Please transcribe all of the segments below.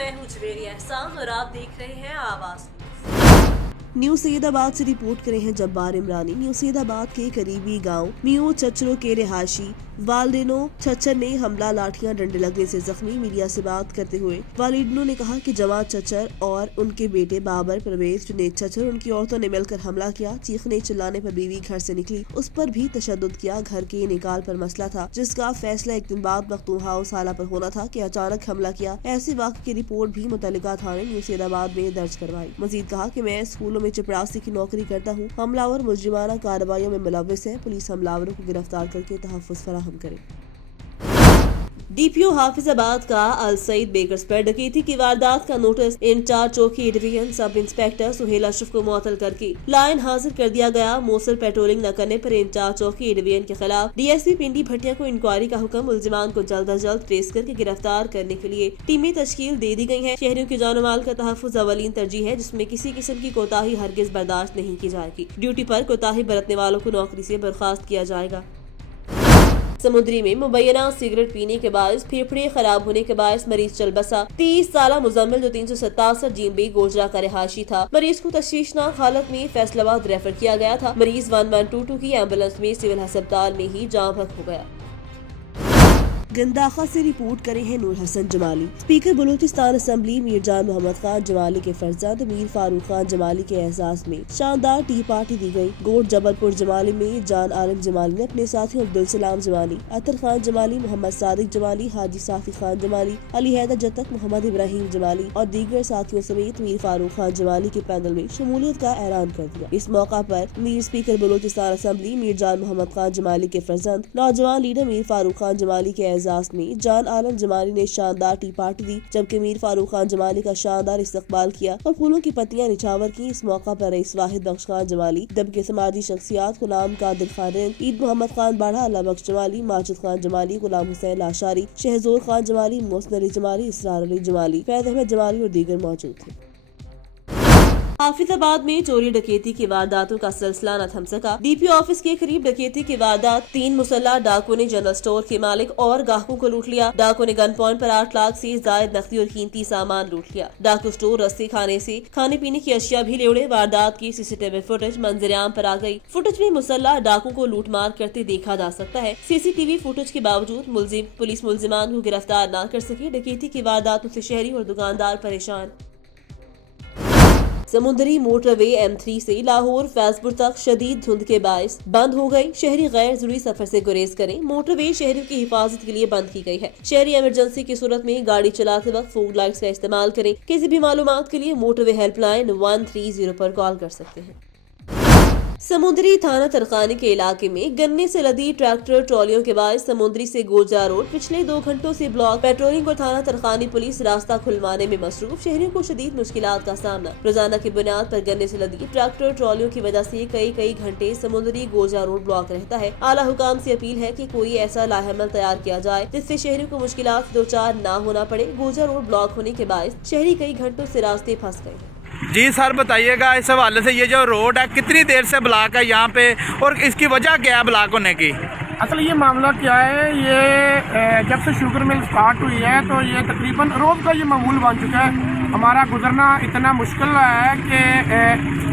मैं हूँ जवेरी एहसान और आप देख रहे हैं आवाज। न्यू सैयदाबाद से रिपोर्ट करे हैं जब्बार इमरानी। न्यू सैयदाबाद के करीबी गांव मियो चचरों के रिहायशी वालिदिनों चचर ने हमला लाठियां डंडे लगने से जख्मी। मीडिया से बात करते हुए वालिदिनों ने कहा कि जमात चचर और उनके बेटे बाबर, परवेज, जुनेद चचर उनकी औरतों ने मिलकर हमला किया। चीखने चिल्लाने पर बीवी घर से निकली, उस पर भी तशद्दुद किया। घर के निकाल पर मसला था जिसका फैसला एक दिन बाद मखदूम हाउस आला पर होना था कि अचानक हमला किया। ऐसे वाक़े की रिपोर्ट भी मुतल्लिका थाने न्यू सैयदाबाद में दर्ज करवाई। मजीद कहा कि मैं स्कूलों में चपरासी की नौकरी करता हूँ। हमलावर मुजरिमाना कार्रवाइयों में मुलव्विस है। पुलिस हमलावरों को गिरफ्तार करके तहफ़्फ़ुज़ फराहम करे। डीपीओ हाफिजाबाद का अल सईद बेकर्स पर डकैती की वारदात का नोटिस इंचार्ज चौकी division sub inspector Suhail Ashraf को मुअत्तल करके लाइन हाजिर कर दिया गया। मौसल पेट्रोलिंग न करने पर इंचार्ज चौकी डिवीजन के खिलाफ डीएसपी पिंडी भटिया को इंक्वायरी का हुक्म। मुलजिमान को जल्द अज जल्द ट्रेस करके गिरफ्तार करने के लिए टीमें तश्कील दे दी गई हैं। शहरियों की जान माल का तहफ़्फ़ुज़ अवलीन तरजीह है, जिसमें किसी किस्म की कोताही हरगिज बर्दाश्त नहीं की जाएगी। ड्यूटी पर कोताही बरतने वालों को नौकरी से बर्खास्त किया जाएगा। समुद्री में मुबैना सिगरेट पीने के बायस फेफड़े खराब होने के बायस मरीज चल बसा। 30 साल मुजम्मिल जो 367 जीबी गोजरा का रिहायशी था, मरीज को तशवीशनाक हालत में फैसलाबाद रेफर किया गया था। मरीज 1122 की एम्बुलेंस में सिविल अस्पताल में ही जाँ बहक हो गया। गंदाखा से रिपोर्ट करे हैं नूर हसन जमाली। स्पीकर बलूचिस्तान असेंबली मीरजान मोहम्मद खान जमाली के फर्जंद मीर फारूक खान जमाली के एहसास में शानदार टी पार्टी दी गई। गोट जबलपुर जमाली में जान आलम जमाली ने अपने साथियों अब्दुल सलाम जमाली, अतर खान जमाली, मोहम्मद सादिक जमाली, हाजी साफी खान जमाली, अली हैदर जतक, मोहम्मद इब्राहिम जमाली और दीगर साथियों समेत मीर फारूक खान जमाली के पैनल में शमूलियत का ऐलान कर दिया। इस मौका पर मीर स्पीकर बलूचिस्तान असेंबली मीरजान मोहम्मद खान जमाली के फर्जंद नौजवान लीडर मीर फारूक खान जमाली के एजाज में जान आलम जमाली ने शानदार टी पार्टी दी, जबकि मीर फारूक खान जमाली का शानदार इस्तकबाल किया और फूलों की पत्तियां निछावर की। इस मौका पर रईस वाहिद बख्श खान जमाली, दबके समाजी शख्सियात गुलाम कादिर खान, ईद मोहम्मद खान बाढ़ा, अल्लाह बख्श जमाली, माजिद खान जमाली, गुलाम हुसैन लाशारी, शहजोर खान जमाली, मोहसिन अली जमाली, इसरार अली जमाली, फैज अहमद जमाली और दीगर मौजूद थे। हाफिजाबाद में चोरी डकैती की वारदातों का सिलसिला न थम सका। डीपीओ ऑफिस के करीब डकैती की वारदात। 3 मुसल्लह डाकुओं ने जनरल स्टोर के मालिक और ग्राहकों को लूट लिया। डाकुओं ने गन पॉइंट पर 8 लाख से जायद नकदी और कीमती सामान लूट लिया। डाकू स्टोर रस्सी खाने से खाने पीने की अशिया भी ले उड़े। वारदात की सीसीटीवी फुटेज मंजर-ए-आम पर आ गई। फुटेज में मुसल्लह डाकुओं को लूट मार करते देखा जा सकता है। सीसीटीवी फुटेज के बावजूद पुलिस मुलजिमान को गिरफ्तार न कर सकी। डकैती की वारदातों से शहरी और दुकानदार परेशान। समुद्री मोटरवे M3 से लाहौर फैजपुर तक शदीद धुंध के बायस बंद हो गई। शहरी गैर जरूरी सफर से गुरेज करें। मोटरवे शहरियों की हिफाजत के लिए बंद की गई है। शहरी इमरजेंसी की सूरत में गाड़ी चलाते वक्त फॉग लाइट्स का इस्तेमाल करें। किसी भी मालूमात के लिए मोटरवे हेल्पलाइन 130 पर कॉल कर सकते हैं। समुद्री थाना तरखानी के इलाके में गन्ने से लदी ट्रैक्टर ट्रॉलियों के बाद समुद्री से गोजा रोड पिछले 2 घंटों से ब्लॉक। पेट्रोलिंग और थाना तरखानी पुलिस रास्ता खुलवाने में मसरूफ। शहरियों को शदीद मुश्किलात का सामना। रोजाना की बुनियाद पर गन्ने से लदी ट्रैक्टर ट्रॉलियों की वजह से कई घंटे समुद्री गोजा रोड ब्लॉक रहता है। आला हुकाम से अपील है कि कोई ऐसा लाहेमल तैयार किया जाए जिससे शहरियों को मुश्किलात दो चार न होना पड़े। गोजा रोड ब्लॉक होने के बाद शहरी कई घंटों से रास्ते फंस गए। जी सर, बताइएगा इस हवाले से, ये जो रोड है कितनी देर से ब्लॉक है यहाँ पे और इसकी वजह क्या है ब्लॉक होने की? असल ये मामला क्या है, ये जब से शुगर मिल स्टार्ट हुई है तो ये तकरीबन रोज़ का ये मामूल बन चुका है। हमारा गुजरना इतना मुश्किल है कि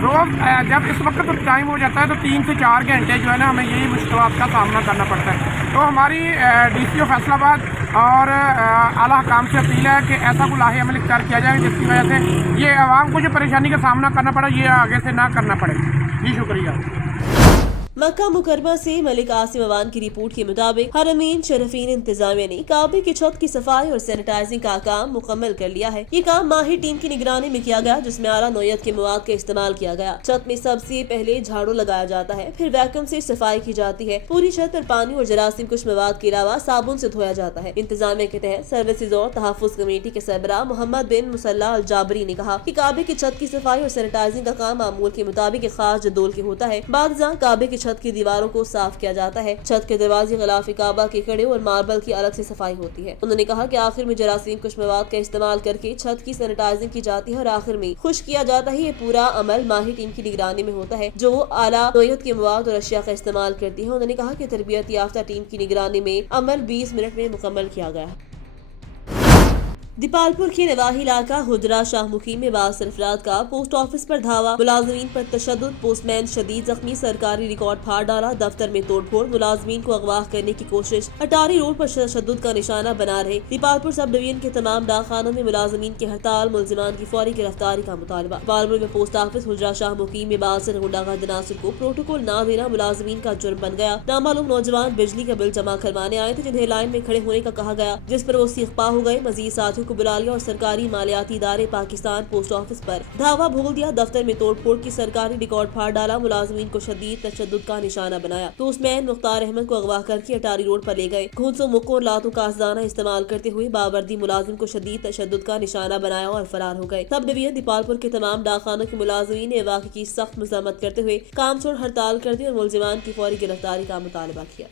रोज़ जब इस वक्त तो टाइम हो जाता है तो 3 से 4 घंटे जो है ना हमें यही मुश्किलात का सामना करना पड़ता है। तो हमारी DCO फैसलाबाद और आला हुकाम से अपील है कि ऐसा कोई लाहे अमल इख्तियार किया जाए जिसकी वजह से ये आवाम को जो परेशानी का सामना करना पड़ा ये आगे से ना करना पड़े। जी शुक्रिया। मक्का मुकरमा से मलिक आसिम अवान की रिपोर्ट के मुताबिक हरमीन शरफीन इंतजामिया ने काबे की छत की सफाई और सैनिटाइजिंग का काम मुकम्मल कर लिया है। ये काम माहिर टीम की निगरानी में किया गया, जिसमें आला नौयत के मवाद का इस्तेमाल किया गया। छत में सबसे पहले झाड़ू लगाया जाता है, फिर वैक्यूम से सफाई की जाती है। पूरी छत पर पानी और जरासीम कुछ मवाद के अलावा साबुन से धोया जाता है। इंतजामिया के तहत सर्विसेज और तहफ़्फ़ुज़ कमेटी के सरबराह मोहम्मद बिन मुसल्ला अल जाबरी ने कहा कि काबे की छत की सफाई और सैनिटाइजिंग का काम मामूल के मुताबिक एक खास जदोल के होता है। बाज़ काबे की छत की दीवारों को साफ किया जाता है। छत के दरवाजे गिलाफ काबा के कड़े और मार्बल की अलग से सफाई होती है। उन्होंने कहा कि आखिर में जरासीम कुछ मवाद का इस्तेमाल करके छत की सैनिटाइजिंग की जाती है और आखिर में खुश किया जाता है। ये पूरा अमल माहिर टीम की निगरानी में होता है जो आला नौयत के मवाद और अशिया का इस्तेमाल करती है। उन्होंने कहा कि तरबियत याफ्ता टीम की निगरानी में अमल 20 मिनट में मुकम्मल किया गया है। दीपालपुर के नवाही इलाका हुजरा शाहमुखी में बास अफराद का पोस्ट ऑफिस पर धावा, मुलाजमीन पर तशद्दुद, पोस्टमैन शदीद जख्मी, सरकारी रिकॉर्ड फाड़ डाला, दफ्तर में तोड़फोड़, मुलाजमीन को अगवा करने की कोशिश, अटारी रोड पर तशद्दुद का निशाना बना रहे। दीपालपुर सब डिवीजन के तमाम डाकखानों में मुलाजमीन की हड़ताल, मुलजिमान की फौरी गिरफ्तारी का मुतालबा। दीपालपुर में पोस्ट ऑफिस हुजरा शाहमुखी में बास गुंडागर्द अनासर को प्रोटोकॉल न देना मुलाजमीन का जुर्म बन गया। नामालूम नौजवान बिजली का बिल जमा करवाने आए थे, जिन्हें लाइन में खड़े होने का कहा गया, जिस पर वो सीखपा हो गए। मजीद साथियों को बुला लिया और सरकारी मालियाती इदारे पाकिस्तान पोस्ट ऑफिस पर धावा बोल दिया। दफ्तर में तोड़फोड़ की, सरकारी रिकॉर्ड फाड़ डाला, मुलाजमीन को शदीद तशद्दुद का निशाना बनाया। पोस्टमैन मुख्तार अहमद को अगवा करके अटारी रोड पर ले गए। घूंसों, मुक्कों और लातों का आसदाना इस्तेमाल करते हुए बावर्दी मुलाजिम को शदीद तशद्दुद का निशाना बनाया और फरार हो गए। सब डिवीजन दीपालपुर के तमाम डाकखानों के मुलाजमीन ने वाक़े की सख्त मज़म्मत करते हुए काम छोड़ हड़ताल कर दी और मुलजिमान की फौरी गिरफ्तारी का मुतालबा किया।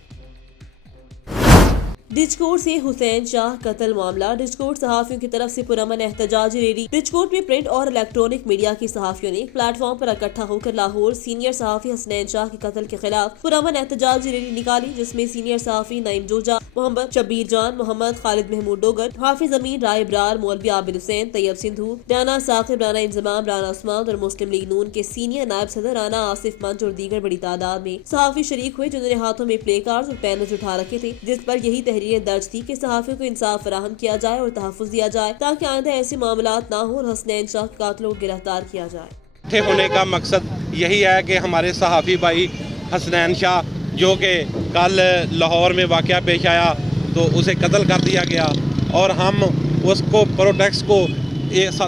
डिचकोट से हुसैन शाह कत्ल मामला, डिचकोट सहाफियों की तरफ से पुरअमन एहतजाजी रैली। डिचकोट में प्रिंट और इलेक्ट्रॉनिक मीडिया की सहाफियों ने एक प्लेटफॉर्म पर इकट्ठा होकर लाहौर सीनियर सहाफी हुसैन शाह के कत्ल के खिलाफ पुरअमन एहतजाजी रैली निकाली, जिसमें सीनियर सहाफी नईम जोजा, मोहम्मद शब्बीर जान, मोहम्मद खालिद महमूद डोगर, हाफिज अमीन, राय इब्रार, मौलवी आबिद हुसैन, तैयब सिंधु, राना साकिब, राना इंजमाम, राना उस्मान और मुस्लिम लीग नून के सीनियर नायब सदर राना आसिफ मंच और दीगर बड़ी तादाद में सहाफी शरीक हुए, जिन्होंने हाथों में प्ले कार्ड और बैनर्स उठा रखे थे, जिस पर यही तहरीरें दर्ज थी कि सहाफियों को इंसाफ फराहम किया जाए और तहफ़्फ़ुज़ दिया जाए ताकि आइंदा ऐसे मामलात न हो और हुसैन शाह के कातिलों को गिरफ्तार किया जाए। इकट्ठे होने का मकसद यही है कि हमारे सहाफ़ी भाई हुसैन शाह, जो कि कल लाहौर में वाक़या पेश आया तो उसे कत्ल कर दिया गया, और हम उसको प्रोटेक्ट को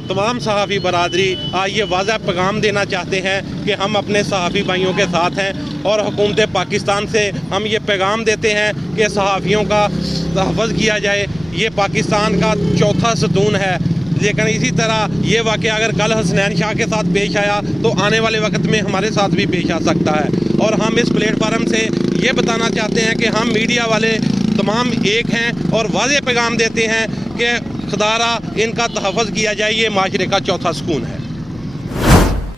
तमाम सहाफ़ी बरादरी आज ये वाज़ह पैगाम देना चाहते हैं कि हम अपने सहाफ़ी भाइयों के साथ हैं और हुकूमत पाकिस्तान से हम ये पैगाम देते हैं कि सहाफ़ियों का तहफ़्फ़ुज़ किया जाए। ये पाकिस्तान का चौथा सतून है, लेकिन इसी तरह ये वाक़या अगर कल हुसैन शाह के साथ पेश आया तो आने वाले वक्त में हमारे साथ भी पेश आ सकता है। और हम इस प्लेटफार्म से ये बताना चाहते हैं कि हम मीडिया वाले तमाम एक हैं और वाज़ेह पैगाम देते हैं कि खुदारा इनका तहफ़्फ़ुज़ किया जाए, ये माशरे का चौथा सुकून है।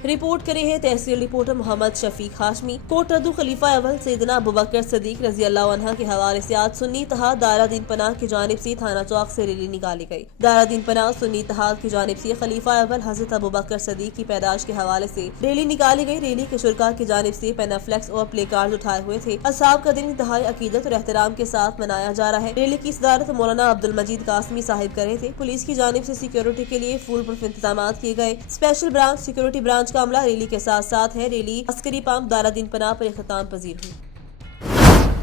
रिपोर्ट करे हैं तहसील रिपोर्टर मोहम्मद शफीक हाशमी। कोट रद्दू खलीफा अव्वल सैयदना अबू बकर सदीक रज़ी अल्लाह अन्हा के हवाले से आज सुन्नी इत्तेहाद दायरा दीन पनाह की जानिब से थाना चौक से रैली निकाली गई। दायरा दीन पनाह सुन्नी इत्तेहाद की जानिब से खलीफा अव्वल हज़रत अबू बकर सदीक की पैदाश के हवाले से रैली निकाली गई। रैली के शुरका की जानिब से पेनाफ्लेक्स और प्ले कार्ड उठाए हुए थे। असहाब का दिन इंतहाई अकीदत और एहतराम के साथ मनाया जा रहा है। रैली की सदारत मौलाना अब्दुल मजीद कासमी साहिब कर रहे थे। पुलिस की जानिब से सिक्योरिटी के लिए फुल प्रूफ इंतजाम किए गए। स्पेशल ब्रांच सिक्योरिटी ब्रांच का अमला रैली के साथ है। रैली अस्करी पंप दारा दीन पनाह पर इख्तिताम पजीर हुई।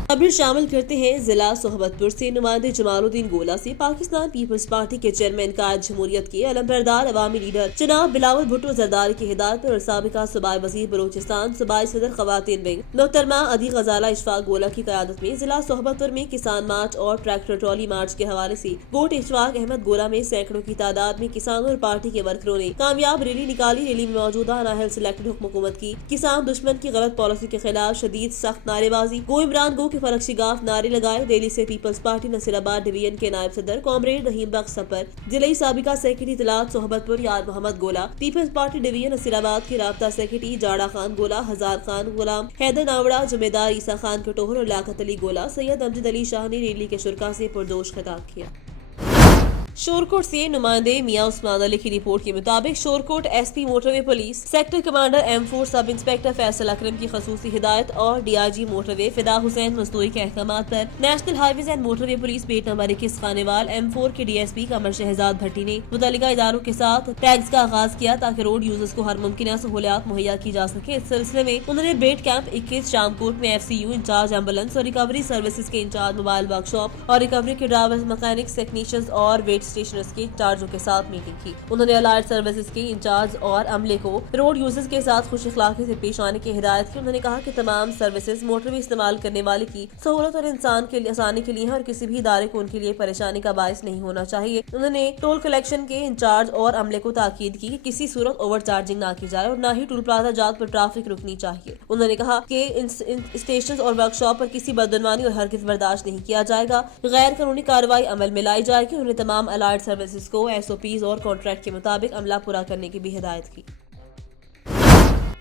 खबर शामिल करते हैं जिला सोहबतपुर से। नुमाइंदे जमालुद्दीन गोला से पाकिस्तान पीपल्स पार्टी के चेयरमैन कायद जमहूरियत के अलमबरदार अवामी लीडर जनाब बिलावल भुट्टो जरदारी की हिदायत पर साबिका सूबाई वजीर बलोचिस्तान, सूबाई सदर खवातीन विंग मोहतरमा अदी गजाला इशफाक गोला की क़यादत में जिला सोहबतपुर में किसान मार्च और ट्रैक्टर ट्रॉली मार्च के हवाले से गोट इशफाक अहमद गोला में सैकड़ों की तादाद में किसानों और पार्टी के वर्करों ने कामयाब रैली निकाली। रैली में मौजूदा नाहल सिलेक्टेड हुकूमत की किसान दुश्मन की गलत पॉलिसी के खिलाफ शदीद सख्त नारेबाजी, गो इमरान गो के फरक शिगाफ नारे लगाए। रैली से पीपल्स पार्टी नसीराबाद डिवीजन के नायब सदर कॉमरेड रहीम बख्श सफर, जिले साबिका सेक्रेटरी इत्तलात सोहबतपुर यार मोहम्मद गोला, पीपल्स पार्टी डिवीजन नसीराबाद के राब्ता सेक्रेटरी जाड़ा खान गोला, हजार खान गुलाम हैदर नावड़ा, जुम्मेदार ईसा खान कटोहर और लियाकत अली गोला, सैयद अमजद अली शाह ने रैली के शुरका से पुरजोश खिताब किया। शोरकोट से नुमाइंदे मियां उस्मान अली की रिपोर्ट के मुताबिक Shorkot SP motorway police sector commander M4 sub inspector Faisal अकरम की खसूसी हिदायत और DIG मोटरवे फिदा हुसैन मजदूरी के अहकाम पर national highways and motorway police beat number 21 Khanewal M4 के DSP कमर शहजाद भट्टी ने मुतल्लिका इदारों के साथ टैग्स का आगाज किया ताकि रोड यूजर्स को हर मुमकिन सहूलियात मुहैया की जा सके। इस सिलसिले में उन्होंने बेट कैंप 21 शामकोट में FCU इंचार्ज एम्बुलेंस और रिकवरी सर्विसेज के इंचार्ज मोबाइल वर्कशॉप और रिकवरी के ड्राइवर्स, मैकेनिक्स, टेक्नीशियंस और वेट स्टेशनर्स के इंचार्जों के साथ मीटिंग की। उन्होंने अलाइड सर्विसेज के इंचार्ज और अमले को रोड यूजर्स के साथ खुश अखलाकी से पेश आने की हिदायत की। उन्होंने कहा कि तमाम सर्विसेज मोटरवे इस्तेमाल करने वाले की सहूलत और इंसान के लिए आसानी के लिए है और किसी भी इदारे को उनके लिए परेशानी का बायस नहीं होना चाहिए। उन्होंने टोल कलेक्शन के इंचार्ज और अमले को ताकीद की कि किसी सूरत ओवर चार्जिंग न की जाए और न ही टोल प्लाजा जात पर ट्रैफिक रुकनी चाहिए। उन्होंने कहा कि इन स्टेशन और वर्कशॉप पर किसी बदगुमानी और हरगिज बर्दाश्त नहीं किया जाएगा। गैर कानूनी कार्रवाई अमल में लाई जाएगी। उन्होंने तमाम अलाइड सर्विसेज को SOPs और कॉन्ट्रैक्ट के मुताबिक अमला पूरा करने की भी हिदायत की।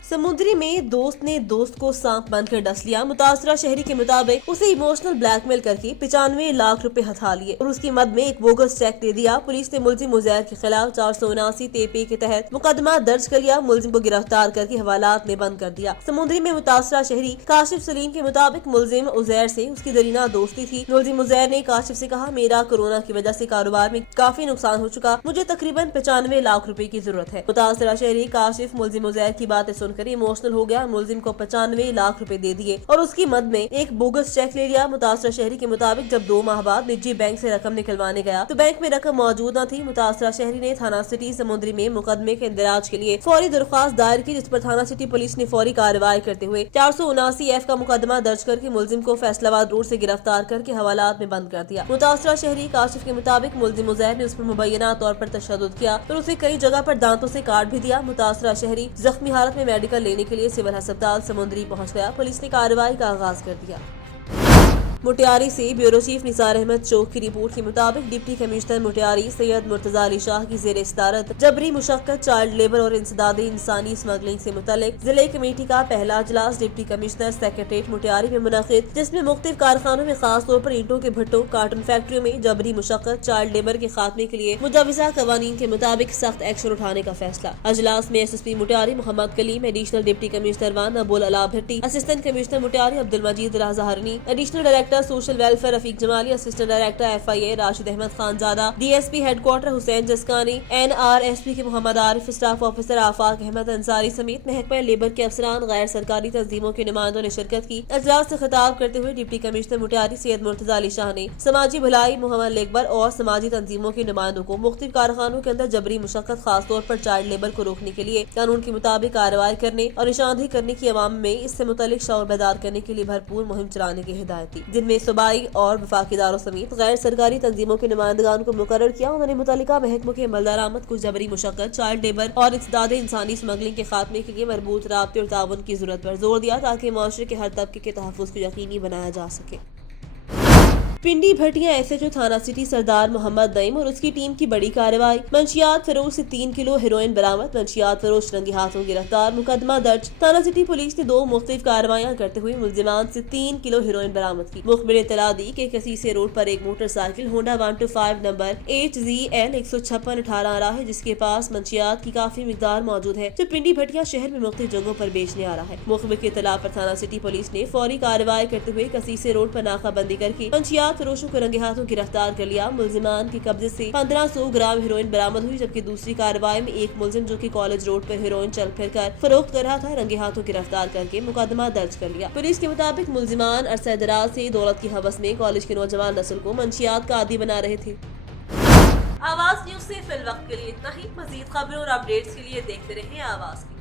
समुद्री में दोस्त ने दोस्त को सांप बनकर डस लिया। मुतासरा शहरी के मुताबिक उसे इमोशनल ब्लैकमेल करके 95 लाख रुपए हथा लिए और उसकी मद में एक बोगस चेक दे दिया। पुलिस ने मुलजिम उजैर के खिलाफ 479 TP के तहत मुकदमा दर्ज कर लिया। मुलजिम को गिरफ्तार करके हवालात में बंद कर दिया। समुद्री में मुतासरा शहरी काशिफ सलीम के मुताबिक मुलजिम उजैर से उसकी दरीना दोस्ती थी। मुलजिम उजैर ने काशिफ से कहा, मेरा कोरोना की वजह से कारोबार में काफी नुकसान हो चुका, मुझे तकरीबन 95 लाख रुपए की जरूरत है। मुतासरा शहरी काशिफ मुलजिम उजैर की बातें सुनकर इमोशनल हो गया। मुलजिम को 95 लाख रुपए दे दिए और उसकी मद में एक बोगस चेक ले लिया। मुतासरा शहरी के मुताबिक जब 2 माह बाद निजी बैंक से रकम निकलवाने गया तो बैंक में रकम मौजूद न थी। मुतासरा शहरी ने थाना सिटी समुद्री में मुकदमे के इंदराज के लिए फौरी दरख्वास्त दायर की, जिस पर थाना सिटी पुलिस ने फौरी कार्रवाई करते हुए 479F का मुकदमा दर्ज करके मुलजिम को फैसलाबाद रोड से गिरफ्तार करके हवालात में बंद कर दिया। मुतासरा शहरी काशिफ के मुताबिक मुलजिम उजैर ने उस पर मुबैना तौर पर तशद्दुद किया और उसे कई जगह पर दांतों से काट भी दिया। मुतासरा शहरी जख्मी हालत में मेडिकल लेने के लिए सिविल अस्पताल समुद्री पहुंच गया। पुलिस ने कार्रवाई का आगाज कर दिया। मुटियारी से ब्यूरो चीफ निसार अहमद चौक की रिपोर्ट के मुताबिक डिप्टी कमिश्नर मुटियारी सैयद मुर्तजा अली शाह की ज़ेर सदारत जबरी मुशक्कत, चाइल्ड लेबर और इंसदाद इंसानी स्मगलिंग से मुतल्लिक जिले कमेटी का पहला अजलास डिप्टी कमिश्नर सेक्रेटरीट मुटियारी में मुनक़िद, जिसमें मुख्तलिफ कारखानों में खास तौर पर ईंटों के भट्टों, कार्टन फैक्ट्रियों में जबरी मुशक्कत, चाइल्ड लेबर के खात्मे के लिए मुजवज़ा कवानीन के मुताबिक सख्त एक्शन उठाने का फैसला। अजलास में SSP Matiari Mohammad Kaleem, additional deputy commissioner 1 Abul Ala Bhatti, assistant commissioner Matiari Abdul Majeed Raja Harni, additional director social welfare Rafiq Jamali, assistant director FIA Rashid Ahmed Khanzada, DSP headquarter Hussain Jaskani, NRSP के मोहम्मद आरिफ, स्टाफ ऑफिसर आफाक अहमद अंसारी समेत महकमा लेबर के अफसरान, गैर सरकारी तंजीमों के नुमाइंदों ने शिरकत की। अजलास से खिताब करते हुए डिप्टी कमिश्नर मुटियारी सैयद मुर्तजा अली शाह ने समाजी भलाई, मोहम्मद लेबर और समाजी तंजीमों के नुमाइंदों को मुख्तलिफ कारखानों के अंदर जबरी मुशक्कत, खास तौर पर चाइल्ड लेबर को रोकने के लिए कानून के मुताबिक कार्रवाई करने और निशानदेही करने की अवाम में इससे मुतल्लिक शऊर बेदार करने के लिए भरपूर मुहिम चलाने की हिदायत दी, जिनमें सूबाई और वफाकीदारों समेत गैर सरकारी तंजीमों के नुमाइंदगान को मुकर्रर किया। उन्होंने मुतल्लिका महकमों के अमलदार आमद को जबरी मुशक्कत, चाइल्ड लेबर और इंसदाद इंसानी स्मगलिंग के खात्मे के लिए मरबूत राब्ते और ताउन की जरूरत पर जोर दिया, ताकि मुआशरे के हर तबके के तहफ़्फ़ुज़ को यकीनी बनाया जा सके। पिंडी भटिया SHO थाना सिटी सरदार मोहम्मद नईम और उसकी टीम की बड़ी कार्रवाई। मंशियात फरोश से 3 किलो हेरोइन बरामद, मंशियात फरोश रंगे हाथों गिरफ्तार, मुकदमा दर्ज। थाना सिटी पुलिस ने 2 मुख्तलिफ कार्रवाइयां करते हुए मुलजिमान से 3 किलो हेरोइन बरामद की। मुखबिर इत्तला दी कि कसीसे रोड पर एक मोटरसाइकिल होंडा 125 नंबर HZL 15618 आ रहा है, जिसके पास मंशियात की काफी मिकदार मौजूद है, जो पिंडी भटिया शहर में मुख्तलिफ जगहों पर बेचने आ रहा है। मुखबिर की इत्तला पर थाना सिटी पुलिस ने फौरी कार्रवाई करते हुए कसीसे रोड पर नाकाबंदी करके मंशियात फरोशों को रंगे हाथों गिरफ्तार कर लिया। मुलजिमान के कब्जे से 1500 ग्राम हेरोइन बरामद हुई, जबकि दूसरी कार्रवाई में एक मुलजिम जो कि कॉलेज रोड पर हेरोइन चल फिर कर फरोख्त कर रहा था, रंगे हाथों गिरफ्तार करके मुकदमा दर्ज कर लिया। पुलिस के मुताबिक मुलजिमान अरसा दराज से दौलत की हवस में कॉलेज के नौजवान नस्ल को मंशियात का आदी बना रहे थे। आवाज न्यूज से फिल वक्त के लिए इतना ही। मजीद खबरों और अपडेट्स के लिए देखते रहें आवाज।